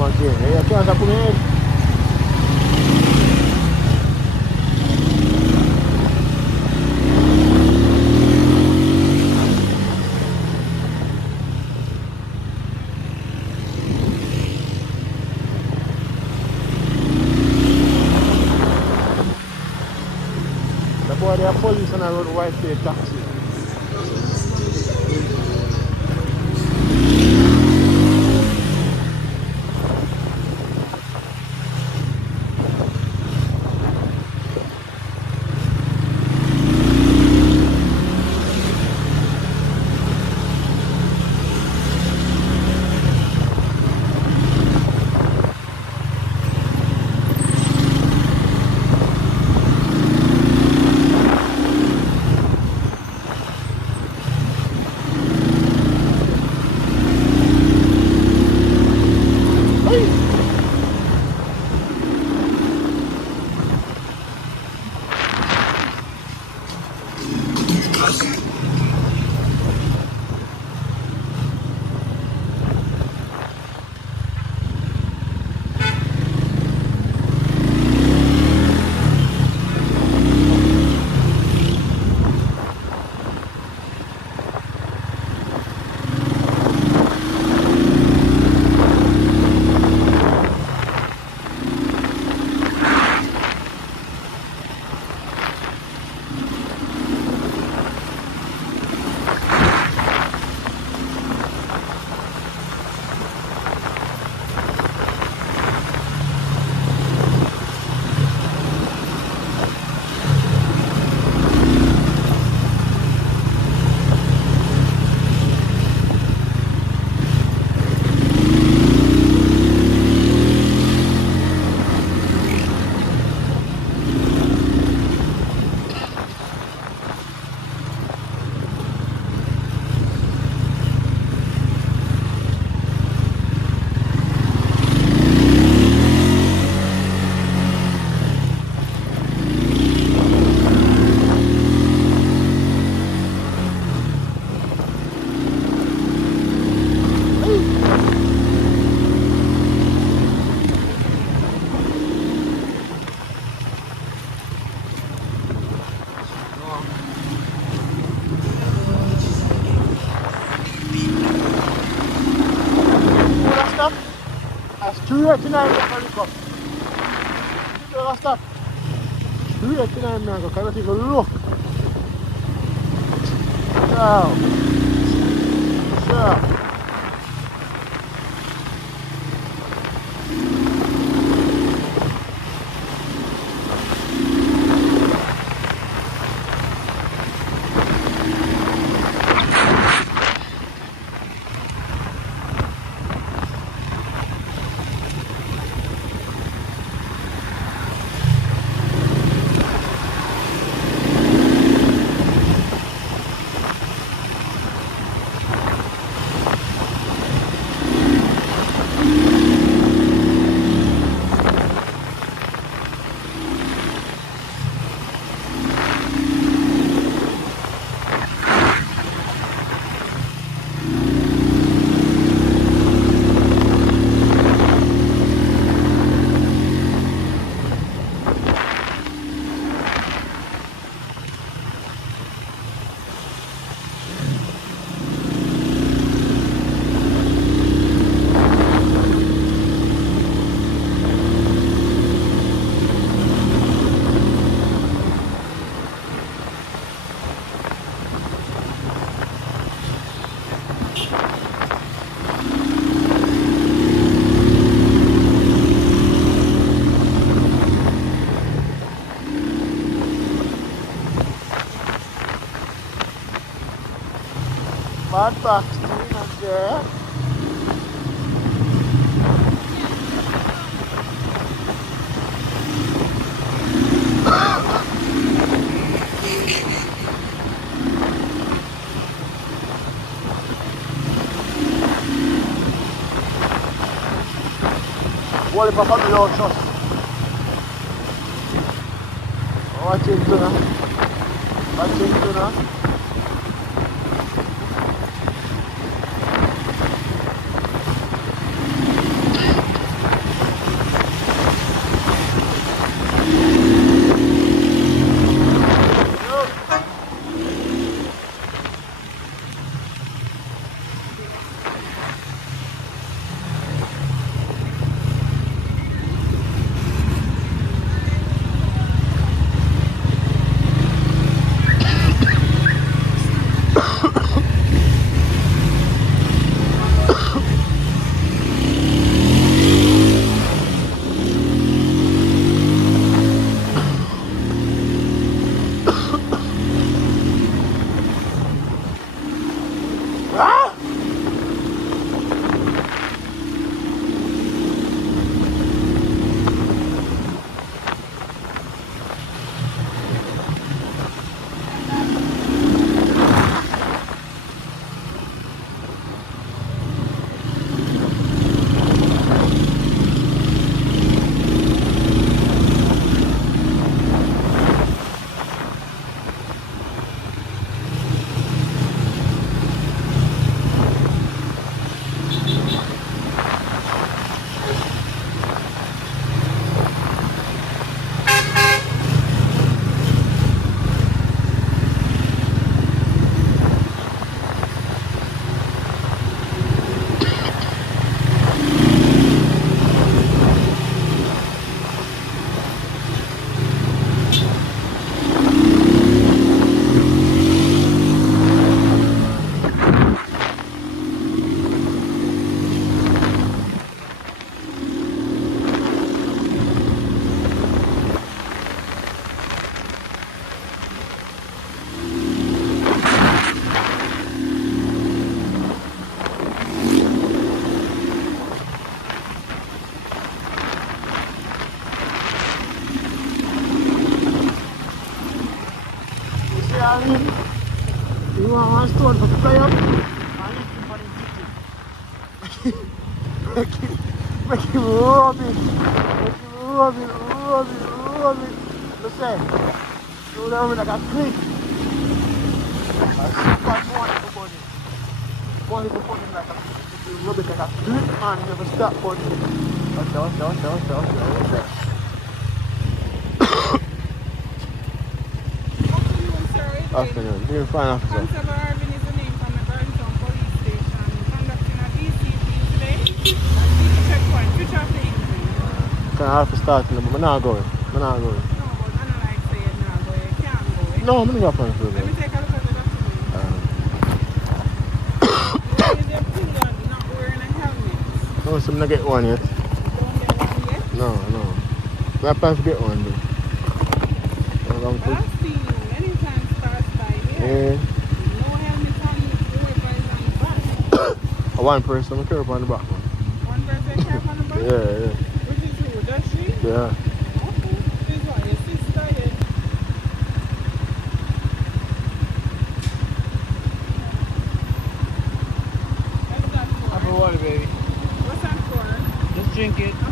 home again. You can't come in. The boy, they are police and I run white plate taxi. Straight in I'm going to come. Stop. Straight in I'm going to come. Take a look. Now. Sure. Bad box and there. Vuole papà veloce. Accentona. darling. You want one stone to fly up? Make him rub it. Make him rub it, rub it, rub it. Listen, you know like a click. A super bunny. Bunny to bunny like a you rub it like a click, man. You never stop bunny. Down. Afternoon. You're fine, officer. Constable Irvin is the name from the Burntown Police Station. Conducting a BCP today. Checkpoint. Switch off the engine. Can I have to start in the but I'm not going. I'm not going. No, but I don't like saying now, but you can't go. No, I'm going to go for it. Let me take a look at the document. You see them thing on not wearing a helmet. No, so I'm not get one yet. Don't get one yet? No. I'm planning to get one, though. But I've seen you many times pass by here. Yeah. No helmet on, whoever is on the back. One person, I'm carrying on the back, man. One person carry on the back? Yeah. Which is who? Does she? Yeah. Okay. This is what, your sister here? What's that for? Have a water, baby. What's that for? Just drink it. I'm